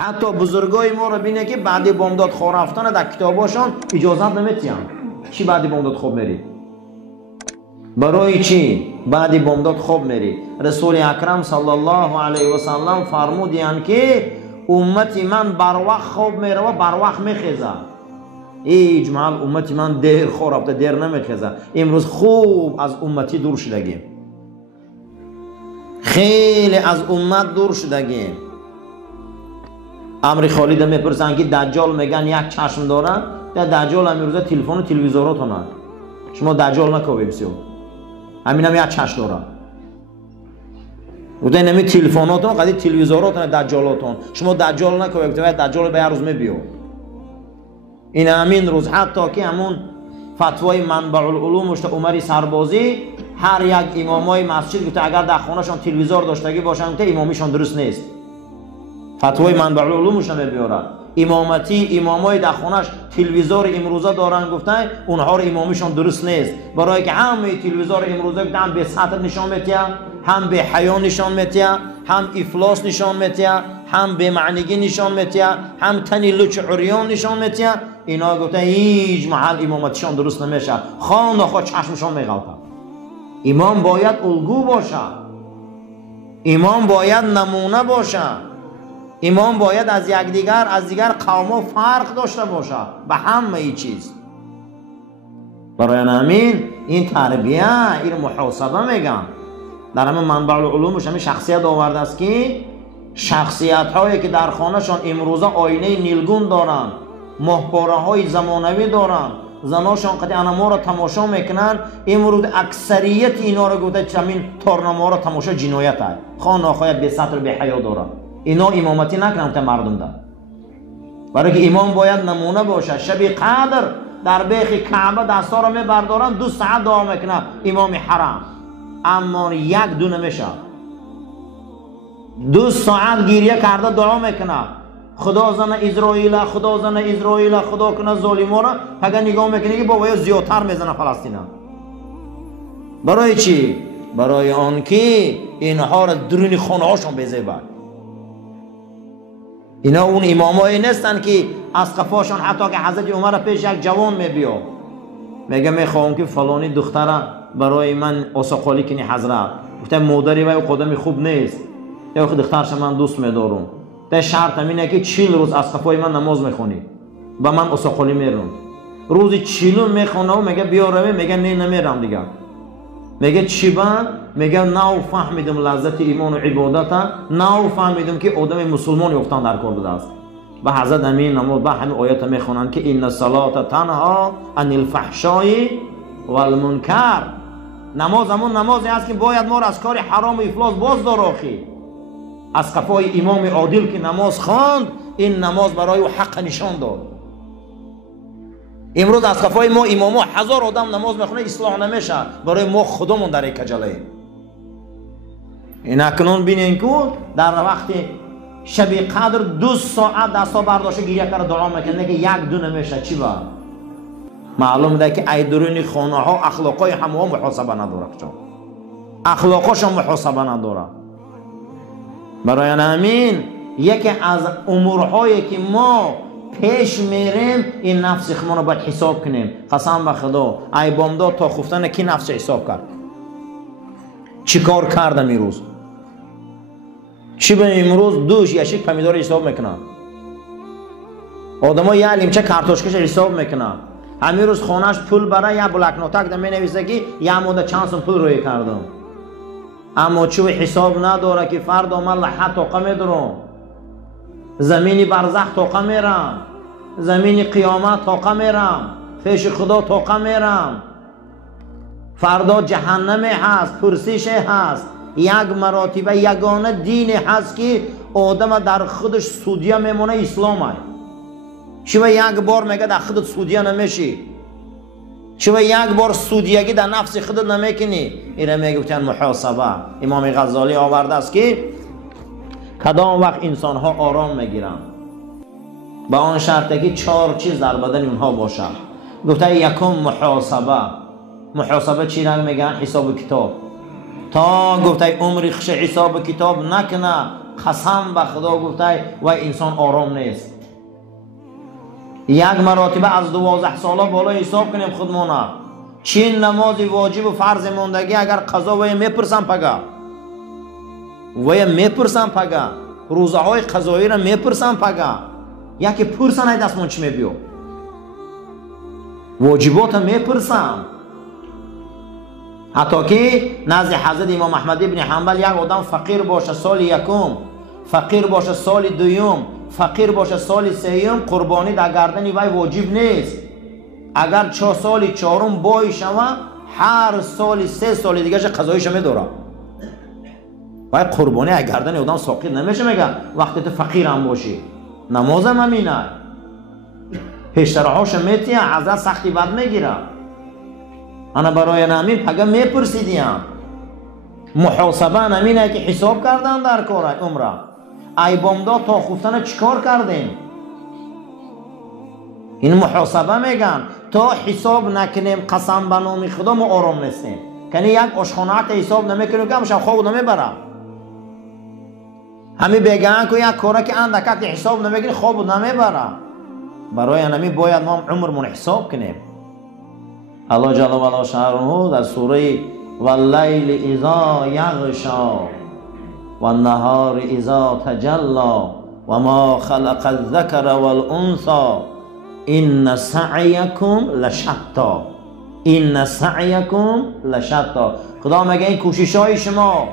حتی بزرگای ما رو بینه که بعد بامداد خواب رفتن در کتاباشون اجازت نمیتیم. چی بعد بامداد خواب میری؟ برای چی بعد بامداد خواب میری؟ رسول اکرم صلی الله علیه و سلم فرمودند که امتی من بر وقت خواب میره و بر وقت میخیزه. اجماع امتی من دیر خواب رفته دیر نمیخیزه. امروز خوب از امتی دور شدگیم، خیلی از امت دور شدگیم. امر خالد میپرسن که دجال میگن یک چشم داره، در دجال امروزه تلفن و تلویزیونات هنن. شما دجال نکوبی بسیار، همین هم یک چشم داره. بودن نمی تلفناتون قدی تلویزیوناتون دجالاتون. شما دجال نکوبی بسیار، دجال به هر روز میبیو. این همین روز حتی که همون فتوای منبع العلوم مشت عمر سربازی هر یک امامای مسجد گفته اگر در خانهشان تلویزیون داشتگی باشن که امامیشان درست نیست. فتوای منبع العلومش نمیاره. امامتی امامای در خانهش تلویزیون امروزه دارن گفتن اونها رو امامیشان درست نیست. برای که همه تلویزیون امروزه گفتن به سطر نشان میده، هم به حیا نشان میده، هم افلاس نشان میده، هم به معنیگی نشان میده، هم تنی لچ عریان نشان میده. اینا گفتن هیچ محل امامتشان درست نمیشه. خان خود چشمشان میغلطه. امام باید الگو باشه، امام باید نمونه باشه، امام باید از یکدیگر از دیگر قوم فرق داشته باشه به همه چیز. برای همین این تربیه، این محاسبه میگم در همه منبع العلومش همین شخصیت آورده است که شخصیت هایی که در خانهشان امروزه آینه نیلگون دارن، ماهپاره های زمانوی دارن، زناشان قطعی انما را تماشا میکنن، امروز اکثریت اینا را گفته چمین تارنما را تماشا جنایت های خانه آخویت به سطر به حیا دارن. اینا امامتی نکنم تا مردم ده. برای که امام باید نمونه باشه. شب قدر در بیخ کعبه دستا را میبردارن 2 ساعت دعا میکنه امام حرم، اما یک دو نمیشه. 2 ساعت گریه کرده دعا میکنه خدا زن اسرائیل، خدا زن اسرائیل، خدا کنه ظالما را. اگر نگاه میکنه که بابا زیادتر میزنه فلسطین. برای چی؟ برای آنکه اینها را درون خانه هاشون بزیبه. اینا اون امامایی نیستن که از قفاشان حتی که حضرت عمر پیش یک جوان میبیو میگه میخوام که فلانی دختره برای من آساقالی کنی حضرت. گفته مادری و قدمی خوب نیست، یا دخترش من دوست میدارم. ده شرط همینه که 40 روز از قفای من نماز میخونی با من آساقالی میرم. روزی 40 میخونه و میگه بیا روی، میگه نه نمیرم دیگه. میگه چی با؟ میگه نو فهمیدم لذت ایمان و عبادت، نو فهمیدم که آدم مسلمان یافتن در کار بوده است. به حضرت امین نماز به همین آیات میخونن که این الصلاه تنها عن الفحشاء والمنکر. نماز همون نمازی است که باید ما را از کار حرام و افلاس باز داره. از قفای امام عادل که نماز خواند، این نماز برای او حق نشان داد. امروز از قفای ما اماما 1000 آدم نماز میخونه اصلاح نمیشه، برای ما خودمون در کجله. این اکنون بینین که در وقت شب قدر 2 ساعت دستا برداشته گریه کرده دعا میکنه که یک دو نمیشه. چی با؟ معلوم ده که ای درون خانه ها اخلاقای همه محاسبه نداره، اخلاقاشون محاسبه نداره. برای همین یکی از امورهایی که ما پیش میریم این نفس خودمون رو باید حساب کنیم. قسم به خدا ای بامداد تا خفتن کی نفس حساب کرد؟ چی کار کردم امروز؟ چی به امروز دوش یشک پمیدار حساب میکنن؟ آدم ها یه لیمچه کارتوشکش حساب میکنن. همین روز خانهش پول برای یه بلک نوتک ده می نویسه که یه مدت چند سم پول روی کردم، اما چوی حساب نداره که فردا من لحظه طاقه میدارم، زمینی برزخ طاقه میرم، زمینی قیامت طاقه میرم، پیش خدا طاقه میرم. فردا جهنم هست، پرسش هست. یک مراتبه یگانه دین هست که آدم در خودش سودیه میمونه، اسلام هست. شما یک بار میگه در خودت سودیه نمیشی، شما یک بار سودیگی در نفس خودت نمیکنی. اینا میگفتن محاسبه. امام غزالی آورده است که کدام وقت انسان ها آرام میگیرن با آن شرطه که 4 چیز در بدن اونها باشه. گفته یکم محاسبه. محاسبه چی رنگ میگن؟ حساب کتاب. تا گفته عمری خش حساب کتاب نکنه قسم به خدا گفته و انسان آرام نیست. یک مرتبه از 12 ساله بالا حساب کنیم خودمونه، چین نماز واجب و فرض ماندگی اگر قضا وی میپرسن پگه، وی میپرسن پگه، روزه های قضایی را میپرسن پگه، یکی پرسن ای دستمون چی میبیو، واجبات میپرسن. حتی که نزد حضرت امام احمد ابن حنبل یک آدم فقیر باشه سال یکم، فقیر باشه سال دوم، فقیر باشه سال سوم، قربانی در گردن وی واجب نیست. اگر 4 سال چهارم بای شوه، هر سال 3 سال دیگه قضایش میداره. وای قربانی در گردن آدم ساقط نمیشه. میگه وقتی تو فقیر هم باشی نماز هم همینه، پیشترهاش میتیه، حضرت سختی بد میگیره. انا برای نمین پگه میپرسیدیم محاسبه نمینه که حساب کردن در کار عمره، ای بامدا تا خفتن چیکار کردیم؟ این محاسبه میگن. تا حساب نکنیم قسم به نام خدا ما آرام نیستیم. کنی یک آشخانه حساب نمیکنیم که همشب خواب نمیبرم. همین بگن که یک کاره که اندکت حساب نمیکنیم خواب نمیبرم. برای نمی باید ما عمرمون حساب کنیم. الله جل و علا شأنه در سوره واللیل اذا یغشا والنهار اذا تجلی و ما خلق الذکر والانثى ان سعیکم لشتی، این سعیکم لشتی. خدا میگه این کوشش های شما،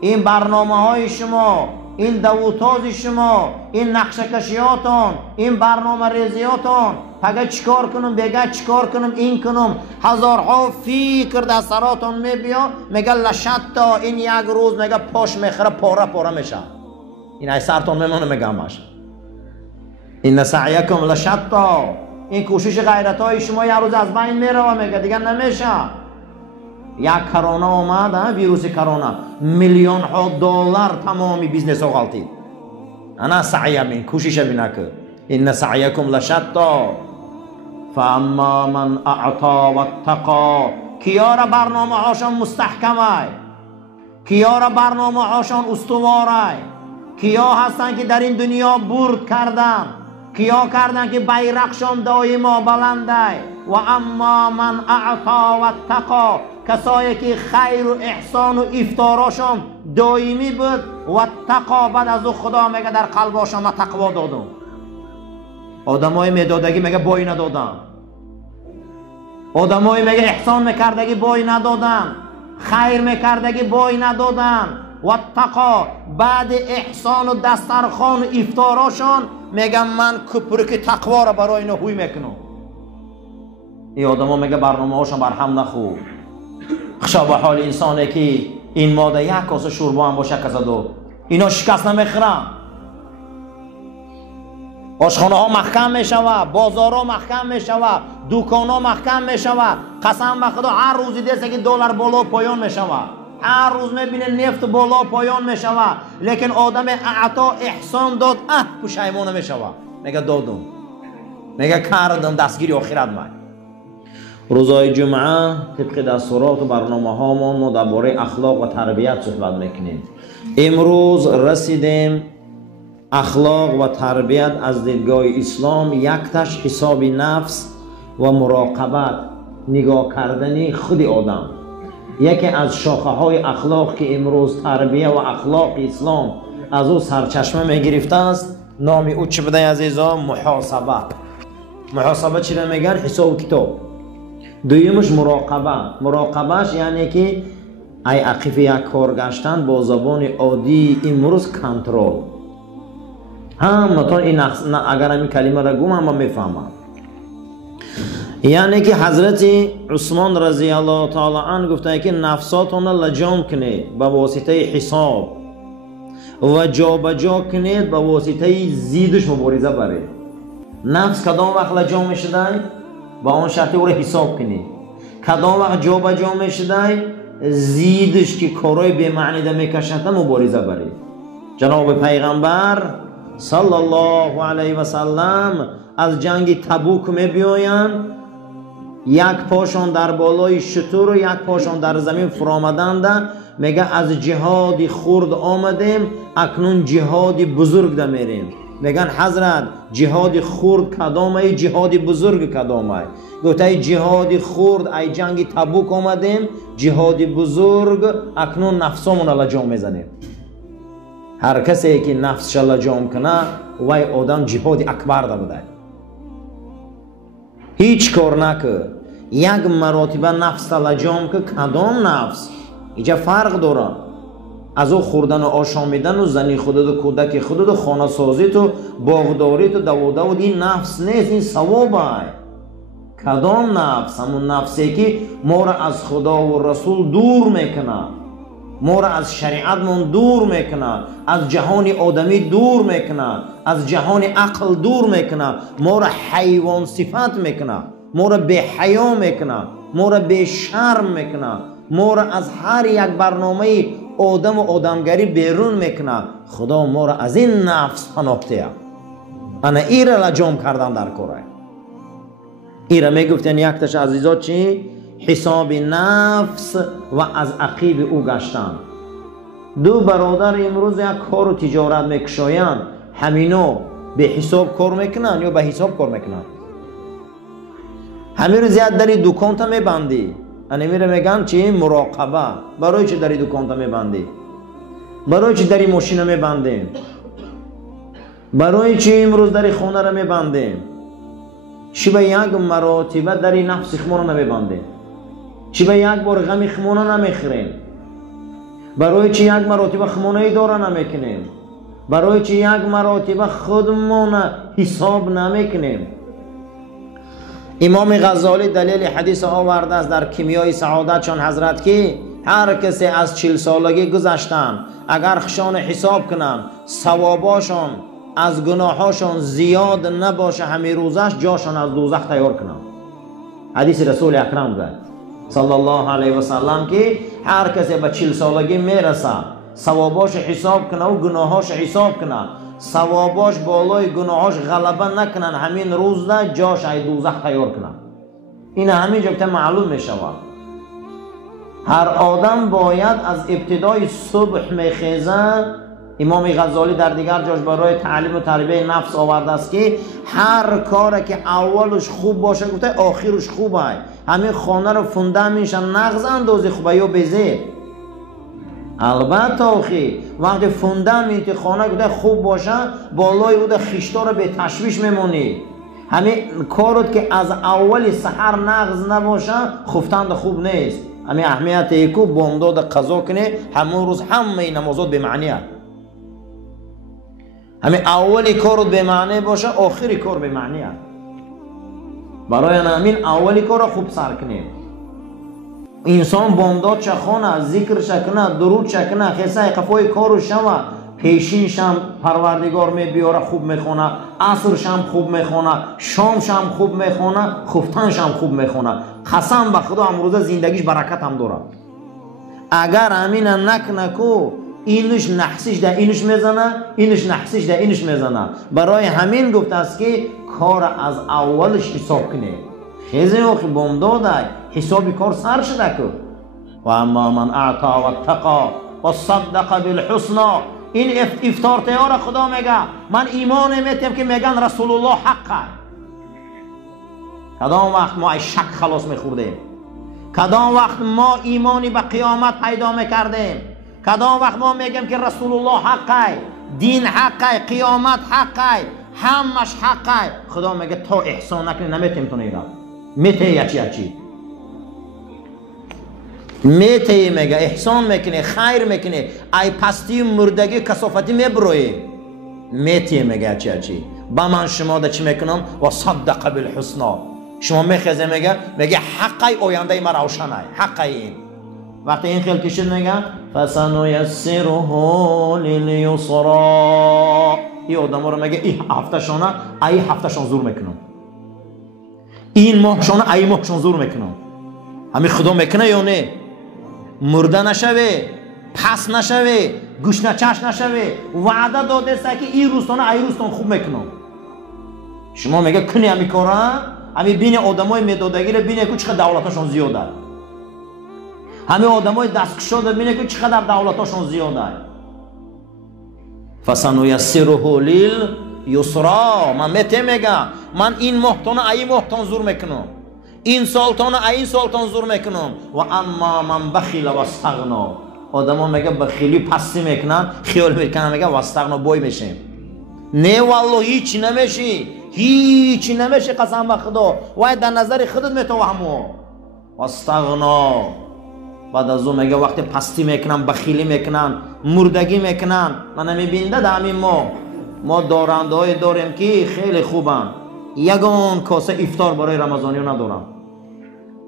این برنامه های شما، این دوتاز شما، این نقشه کشیاتون، این برنامه ریزیاتون، پگه چیکار کنم بگه چیکار کنم این کنم، هزارها فکر در سراتون میبیا. میگه لشتا، این یک روز میگه پاش میخره پاره پاره میشه، این ای سرتون میمونه. میگه همش این سعیکم لشتا، این کوشش غیرت های شما یک روز از بین میره. میگه دیگه نمیشه. یک کرونا آمد، ویروس کرونا، میلیون ها دلار تمامی بیزنس ها غلطید. انا سعیم این کوشش بینه که این سعیکم لشتا فاما من اعطا و اتقا. کیا را برنامه هاشان مستحکمه، کیا را برنامه هاشان استواره، کیا هستن که در این دنیا برد کردن، کیا کردن که بیرقشان دائما بلنده. و اما من اعطا و اتقا، کسایی که خیر و احسان و افطاراشون دائمی بود. و اتقا، بعد از او خدا میگه در قلباشون من تقوا دادم. آدمای میدادگی میگه بای ندادن، آدمای میگه احسان میکردگی بای ندادن، خیر میکردگی بای ندادن. و اتقا، بعد احسان و دسترخوان و افطاراشون میگم من کپرک تقوا را برای اینا هوی میکنم. این آدما میگه برنامه هاشون برهم نخور. خشا به حال انسانی که این ماده یک کاسه شوربا هم باشه کزدو، اینا شکست نمیخورن. آشخانه ها محکم میشوه، بازار ها محکم میشوه، دکان ها محکم میشوه. قسم به خدا هر روزی دیسته که دلار بالا پایان میشوه، هر روز میبینه نفت بالا پایان میشوه. لیکن آدم اعطا احسان داد پشیمان میشوه. میگه دادم، میگه کردم، دستگیری آخرت من. روزهای جمعه طبق دستورات و برنامه هامون ما درباره اخلاق و تربیت صحبت میکنیم. امروز رسیدیم اخلاق و تربیت از دیدگاه اسلام. یکتاش حساب نفس و مراقبت، نگاه کردنی خود آدم. یکی از شاخه های اخلاق که امروز تربیه و اخلاق اسلام از او سرچشمه میگرفته است، نام او چه بده عزیزان؟ محاسبه. محاسبه چی را میگن؟ حساب کتاب. دویمش مراقبه. مراقبهش یعنی که ای عقیف یک کار گشتن با زبان عادی امروز کنترل. تا این اگر همین کلمه را گویم هم میفهمم. یعنی که حضرت عثمان رضی الله تعالی عنه گفته که نفساتون لجام کنید به واسطه حساب و جا به جا کنید به واسطه زیدش مبارزه برید. نفس کدام وقت لجام میشده؟ با اون شرطی او را حساب کنید. کدام وقت جا به جا میشده؟ زیدش که کارای به معنی ده میکشند مبارزه برید. جناب پیغمبر صلی الله علیه و سلم از جنگ تبوک میبیایند، یک پاشان در بالای شتر و یک پاشان در زمین فرامدند. میگه از جهاد خرد آمدیم اکنون جهاد بزرگ دا میریم. میگن حضرت جهاد خرد کدامه، جهاد بزرگ کدامه؟ گفته جهاد خرد ای جنگ تبوک آمدیم، جهاد بزرگ اکنون نفسمون لجام میزنیم. هر کسی که نفسش لجام کنه وای آدم جهاد اکبر دا بوده. هیچ کار نکه یک مراتبه نفس لجام که کدام نفس اینجا فرق داره. از او خوردن و آشامیدن و زنی خودت و کودک خودت و خانه سازی تو باغداری تو داود این نفس نیست، این ثوابه. کدام نفس؟ همون نفسی که ما را از خدا و رسول دور میکنه، ما را از شریعتمون دور میکنه، از جهان آدمی دور میکنه، از جهان عقل دور میکنه، ما را حیوان صفت میکنه، ما را به حیا میکنه، ما را به شرم میکنه، ما را از هر یک برنامه آدم و آدمگری بیرون میکنه. خدا ما را از این نفس پناهته. انا ای را لجام کردن در کاره. ای را میگفتن یک تاش عزیزا چی؟ حساب نفس و از عقیب او گشتن. دو برادر امروز یک کار و تجارت میکشایند، همینو به حساب کار میکنن یا به حساب کار میکنن؟ همین رو زیاد داری دکان تا میبندی، انا میره میگن چی؟ مراقبه. برای چی داری دکان تا میبندی؟ برای چی داری ماشین میبندیم؟ برای چی امروز داری خونه رو میبندیم؟ چی به یک مراتبه داری نفس خمون رو نمیبندیم؟ چی به یک بار غم خمونه نمیخوریم؟ برای چی یک مراتبه خمونه داره نمیکنیم؟ برای چی یک مراتبه خودمون حساب نمیکنیم؟ امام غزالی دلیل حدیث آورده است در کیمیای سعادت چون حضرت که هر کسی از 40 سالگی گذشتن اگر خشان حساب کنن ثواباشون از گناهاشون زیاد نباشه همین روزش جاشون از دوزخ تیار کنن. حدیث رسول اکرم ده صلی الله علیه و سلم که هر کسی به 40 سالگی میرسه ثواباش حساب کنه و گناهاش حساب کنه، ثواباش بالای گناهاش غلبه نکنن همین روز ده جاش از دوزخ تیار کنن. این همینجا که معلوم میشود هر آدم باید از ابتدای صبح میخیزه. امام غزالی در دیگر جاش برای تعلیم و تربیه نفس آورده است که هر کاری که اولش خوب باشه گفته آخرش خوبه. همین خانه رو فونده میشن نغز اندازی خوبه یا بزه. البته آخی وقتی فونده میتی خانه گفته خوب باشه بالای او خیشتا رو به تشویش میمونی. همین کارت که از اولی سحر نغز نباشه خفتند خوب نیست. همین اهمیت ایکو بامداد قضا کنه همون روز همه نمازات به معنیه. همین اولی کارت به معنی باشه آخری کار به معنیه. برای همین اولی کار را خوب سر کنیم. انسان بامداد چخانه ذکر شکنه درود شکنه خیسه قفای کارو شوه پیشینش هم پروردگار میبیاره خوب میخونه، عصرش هم خوب میخونه، شامش هم خوب میخونه، خفتنش هم خوب میخونه. قسم به خدا امروزه زندگیش برکت هم داره. اگر همین نکنه کو اینش نحسیش ده اینش میزنه، اینش نحسیش ده اینش میزنه. برای همین گفته است که کار از اولش حساب کنه. خیزه اخی بامداده حسابی کار سر شده که و اما من اعطا و اتقا و صدق بالحسنا. این افطار تیار خدا میگه من ایمان میتیم که میگن رسول الله حقه. کدام وقت ما از شک خلاص میخوردیم؟ کدام وقت ما ایمانی به قیامت پیدا میکردیم؟ کدام وقت ما میگیم که رسول الله حقه، دین حقه، قیامت حقه، همش حقه؟ خدا میگه تا احسان نکنی نمیتیم تو نیرم. میته یچی میته میگه احسان میکنه خیر میکنه ای پستی مردگی کسافتی میبروی میته میگه چی با من شما ده چی میکنم و صدق بالحسنا. شما میخزه میگه حقی آینده ما روشنه حقی. این وقتی این خیل کشید میگه فسنیسره للیسرا. این آدم رو میگه این هفتهشانه ای هفتهشان زور میکنم، این ماهشانه ای ماهشان زور میکنم. همین خدا میکنه یا نه؟ مرده نشوه، پس نشوه، گوش نچش نشوه. وعده داده است که این روزتانه ای روزتان خوب میکنم. شما میگه کنی همی کاره همی بین آدمای میدادگی رو بینه که چقدر دولتشان زیاده. همه آدمای دستکشا ببینه که چقدر دولتاشون زیاده. فسنیسره لیلیسرا. من میگم من این ماهتون ای ماهتون زور میکنم، این سالتون این سالتون زور میکنم. و اما من بخیل و استغنا. آدما میگه بخیلی پستی میکنن، خیال میکنن میگه و استغنا بوی میشیم. نه والله هیچ نمیشی، هیچ نمیشه قسم به خدا. و در نظر خودت میتوهمو و استغنا. بعد از اون میگه وقتی پستی میکنن، بخیلی میکنن، مردگی میکنن. من میبینده در همین ما دارنده های داریم که خیلی خوبن، یگان کاسه افطار برای رمضانی ندارم.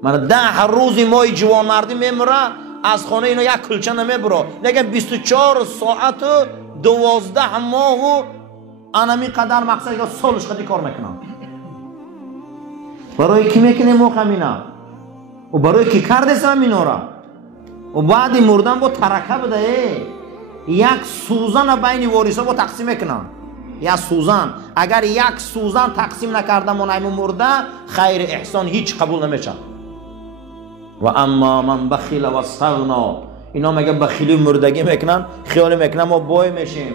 من 10 روزی مای جوان مردی میمره از خانه اینا یک کلچه نمیبره. دیگه 24 ساعت و 12 ماه و انمی قدر مقصد که سالش خودی کار میکنم. برای کی میکنه موقع مینا و برای کی کرده سمینا را و بعد مردن با ترکه بده. یک سوزن بین وارثا با تقسیم میکنن. یا سوزن اگر یک سوزن تقسیم نکرده منعم مرده خیر احسان هیچ قبول نمیشه. و اما من بخیل و استغنا. اینا میگه بخیلی مردگی میکنن، خیال میکنن ما بای میشیم.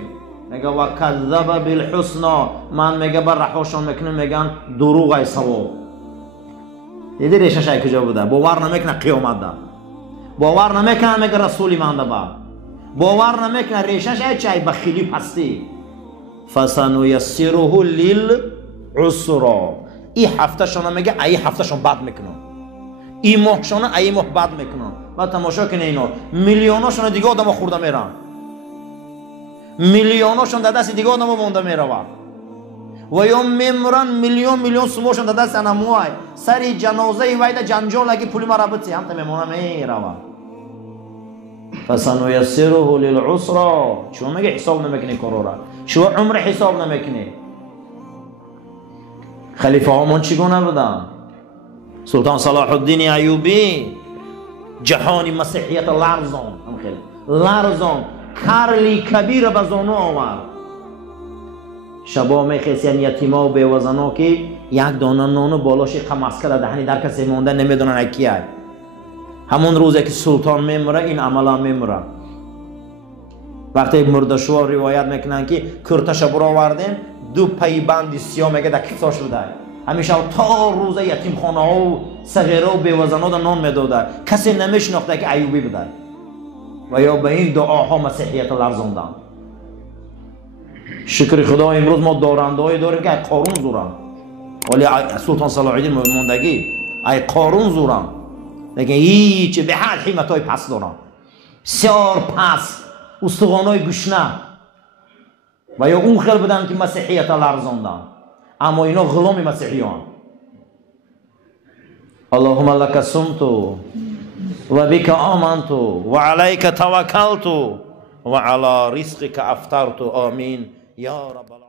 میگه و کذب بالحسنا. من میگه بر رحوشان میکنن میگن دروغ ای ثواب. دیدی ریشش ای کجا بوده؟ باور نمیکنه قیامت ده، باور نمیکنه میگه رسولی من ده، باور نمیکنه ریشش ای چای بخیلی پستی. فسنیسره لیلعسرا. این هفته شون میگه ای هفته شون بد میکنن، این ماه شون ای ماه بد میکنن. بعد تماشا کنه اینا میلیوناشون دیگه آدم خورده میرن، میلیوناشون در دست دیگه آدم مونده میره و یا میمرن میلیون سوماشون در دست انموهای سری جنازه ویده جنجال اگه پولی مربطی هم تا میمونه میره. فسنیسره لیلعسرا. شما میگه حساب نمیکنی کارو را، شما عمر حساب نمیکنی. خلیفه هامون چگونه بودن؟ سلطان صلاح الدین ایوبی جهان مسیحیت لرزان کرلی کبیر به زانو آورد. شبا میخیسین یتیما و بیوزنا که یک دانه نان بالاش قمسکه در دهنی در کسی مونده نمیدونن کیه. همون روزی که سلطان میمره این عمل هم میمره. وقتی مردشوا روایت میکنن که کرتش برو آوردیم 2 پیبند سیاه میگه در کفساش بوده. همیشه تا روز یتیم خانه ها و صغیره و بیوزنا در نان میداده. کسی نمیشناخته که ایوبی بوده. و یا به این دعاها مسیحیت لرزاندن. شکر خدا امروز ما دارنده هایی داریم که ای قارون زورن، ولی سلطان صلاح الدین موندگی ای قارون زورن. لیکن هیچ به هر حیمت های پس دارن، بسیار پس، استخوان های گشنه. و یا اون خیل بدن که مسیحیت لرزاندن، اما اینا غلام مسیحیان. اللهم لك صمت و بك آمنت و علیک توکلت و علی رزقک افطرت. آمین یا رب العالمین.